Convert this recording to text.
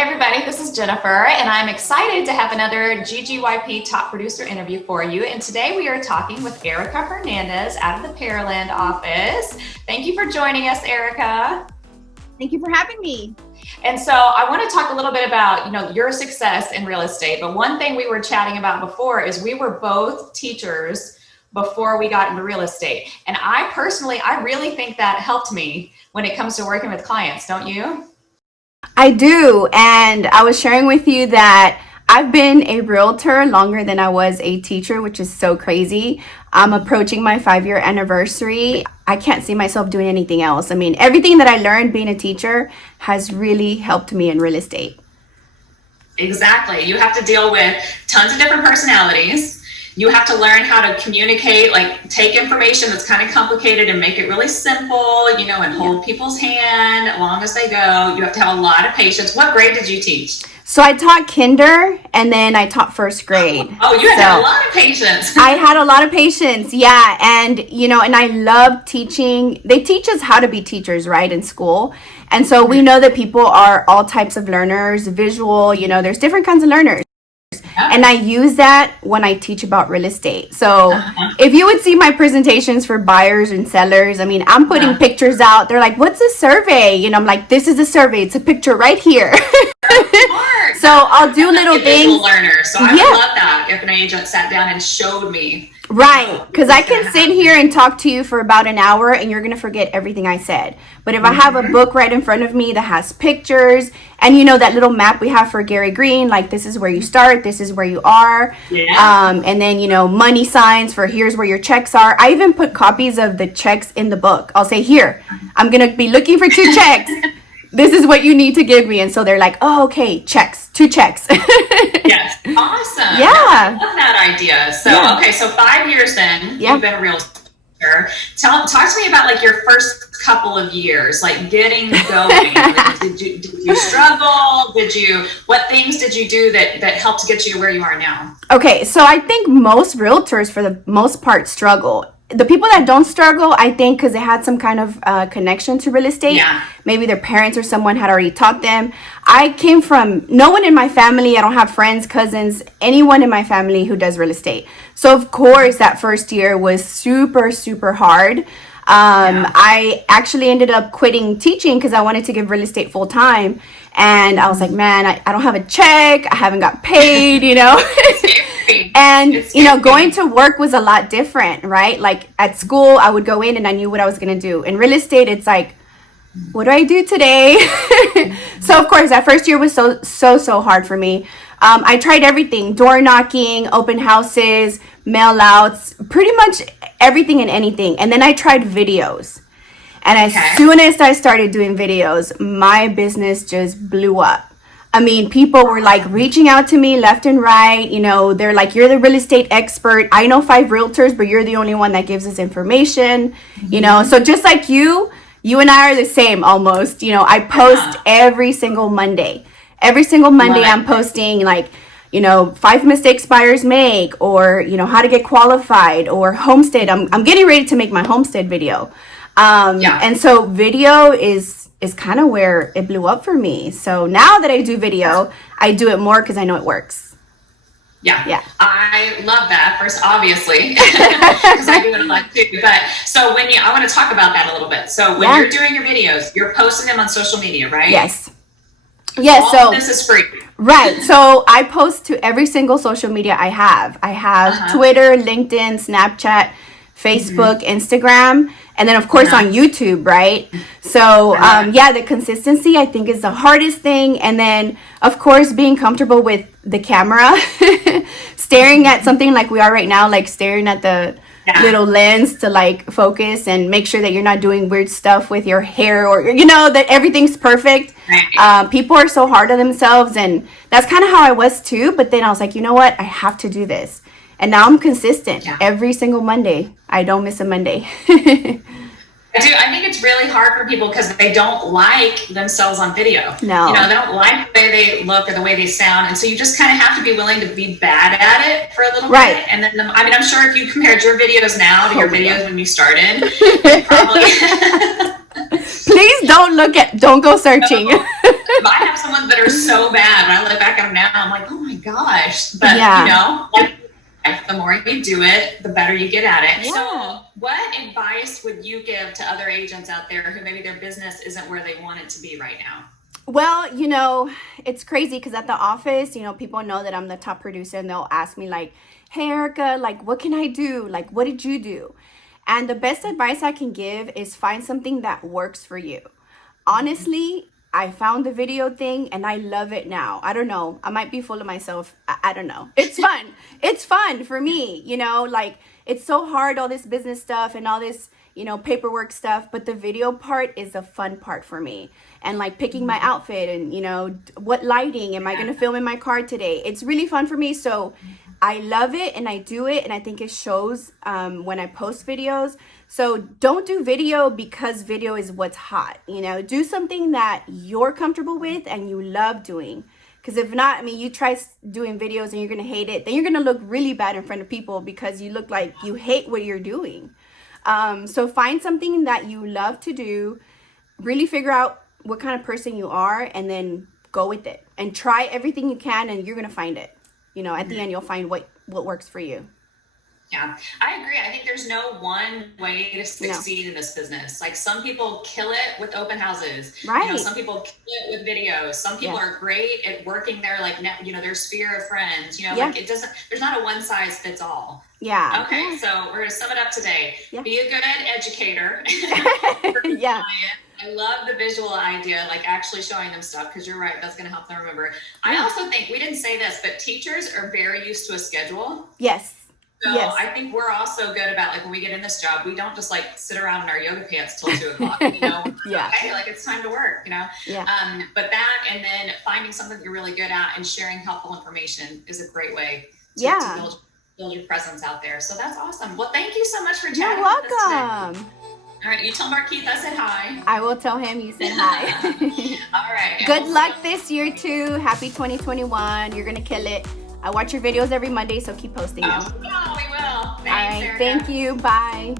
Everybody, this is Jennifer, and I'm excited to have another GGYP Top Producer interview for you. And today we are talking with Erika Hernandez out of the Pearland office. Thank you for joining us, Erika. Thank you for having me. And so I want to talk a little bit about, your success in real estate. But one thing we were chatting about before is we were both teachers before we got into real estate. And I really think that helped me when it comes to working with clients, don't you? I do. And I was sharing with you that I've been a realtor longer than I was a teacher, which is so crazy. I'm approaching my 5-year anniversary. I can't see myself doing anything else. I mean, everything that I learned being a teacher has really helped me in real estate. Exactly. You have to deal with tons of different personalities. You have to learn how to communicate, like take information that's kind of complicated and make it really simple, and hold people's hand as long as they go. You have to have a lot of patience. What grade did you teach? So I taught kinder and then I taught first grade. Oh, you had a lot of patience. I had a lot of patience. Yeah. And, and I love teaching. They teach us how to be teachers, right, in school. And so we know that people are all types of learners, visual, there's different kinds of learners. And I use that when I teach about real estate. So if you would see my presentations for buyers and sellers, I mean, I'm putting pictures out. They're like, what's a survey? I'm like, this is a survey. It's a picture right here. So I'll do little things. Learner. So I would love that if an agent sat down and showed me. Right, because I can sit here and talk to you for about an hour and you're going to forget everything I said. But if I have a book right in front of me that has pictures and that little map we have for Gary Green, like this is where you start, this is where you are. And then, money signs for here's where your checks are. I even put copies of the checks in the book. I'll say, here, I'm going to be looking for 2 checks. This is what you need to give me. And so they're like, oh, okay, checks, 2 checks. Yes. Awesome. Yeah. I love that idea. So, okay. So 5 years then you've been a realtor. Talk to me about like your first couple of years, like getting going. Did you struggle? What things did you do that helped get you to where you are now? Okay. So I think most realtors for the most part struggle. The people that don't struggle, I think, because they had some kind of connection to real estate. Yeah. Maybe their parents or someone had already taught them. I came from no one in my family. I don't have friends, cousins, anyone in my family who does real estate. So, of course, that first year was super, super hard. I actually ended up quitting teaching because I wanted to give real estate full time. And I was like, man, I don't have a check. I haven't got paid, And, going to work was a lot different, right? Like at school, I would go in and I knew what I was going to do. In real estate, it's like, what do I do today? So, of course, that first year was so hard for me. I tried everything, door knocking, open houses, mail outs, pretty much everything and anything. And then I tried videos. And as soon as I started doing videos, my business just blew up. I mean, people were like reaching out to me left and right. They're like, you're the real estate expert. I know 5 realtors, but you're the only one that gives us information. So just like you and I are the same almost. I post every single Monday. Every single Monday I'm posting like, 5 mistakes buyers make, or, how to get qualified, or homestead. I'm getting ready to make my homestead video. And so video is kind of where it blew up for me. So now that I do video, I do it more because I know it works. Yeah. I love that first, obviously, because I do it a lot too. But so I want to talk about that a little bit. So when you're doing your videos, you're posting them on social media, right? Yes. All this is free. Right. So I post to every single social media I have. I have Twitter, LinkedIn, Snapchat, Facebook, Instagram, and then of course on YouTube, right? So the consistency I think is the hardest thing. And then of course being comfortable with the camera, staring at something like we are right now, like staring at the little lens to like focus and make sure that you're not doing weird stuff with your hair, or that everything's perfect. People are so hard on themselves, and that's kind of how I was too. But then I was like, you know what, I have to do this. And now I'm consistent every single Monday. I don't miss a Monday. I think it's really hard for people because they don't like themselves on video. No. They don't like the way they look or the way they sound. And so you just kind of have to be willing to be bad at it for a little bit. And then, I'm sure if you compared your videos now to your videos when you started, probably... Please don't go searching. I have someone that they were so bad. When I look back at them now, I'm like, oh my gosh. But Yeah. you know, like the more you do it, the better you get at it. Yeah. So what advice would you give to other agents out there who maybe their business isn't where they want it to be right now? Well, you know, it's crazy because at the office, you know, people know that I'm the top producer and they'll ask me like, hey, Erica, like, what can I do? Like, what did you do? And the best advice I can give is find something that works for you. Honestly, I found the video thing and I love it now. I don't know. I might be full of myself. I don't know. It's fun. It's fun for me, you know, like it's so hard, all this business stuff and all this, you know, paperwork stuff. But the video part is the fun part for me. And like picking my outfit and, you know, what lighting am I going to film in my car today? It's really fun for me. So I love it and I do it. And I think it shows when I post videos. So don't do video because video is what's hot, you know, do something that you're comfortable with and you love doing. Because if not, I mean, you try doing videos and you're going to hate it, then you're going to look really bad in front of people because you look like you hate what you're doing. So find something that you love to do, really figure out what kind of person you are and then go with it and try everything you can and you're going to find it. You know, at the end, you'll find what works for you. Yeah, I agree. I think there's no one way to succeed in this business. Like some people kill it with open houses. Right. You know, some people kill it with videos. Some people are great at working their like you know, their sphere of friends. You know, like it doesn't. There's not a one size fits all. Yeah. Okay, so we're gonna sum it up today. Yeah. Be a good educator. Yeah. I love the visual idea, like actually showing them stuff, because you're right, that's going to help them remember. I also think, we didn't say this, but teachers are very used to a schedule. Yes. So yes. I think we're also good about, like, when we get in this job, we don't just like sit around in our yoga pants till 2 o'clock, you know? Yeah. Okay, like it's time to work, you know? Yeah. But that, and then finding something you're really good at and sharing helpful information is a great way to build your presence out there. So that's awesome. Well, thank you so much for chatting. You're welcome. All right, you tell Markeith I said hi. I will tell him you said hi. All right. Good luck this year too. Happy 2021. You're gonna kill it. I watch your videos every Monday, so keep posting them. Oh, we will. Thanks, all right. Erica. Thank you. Bye.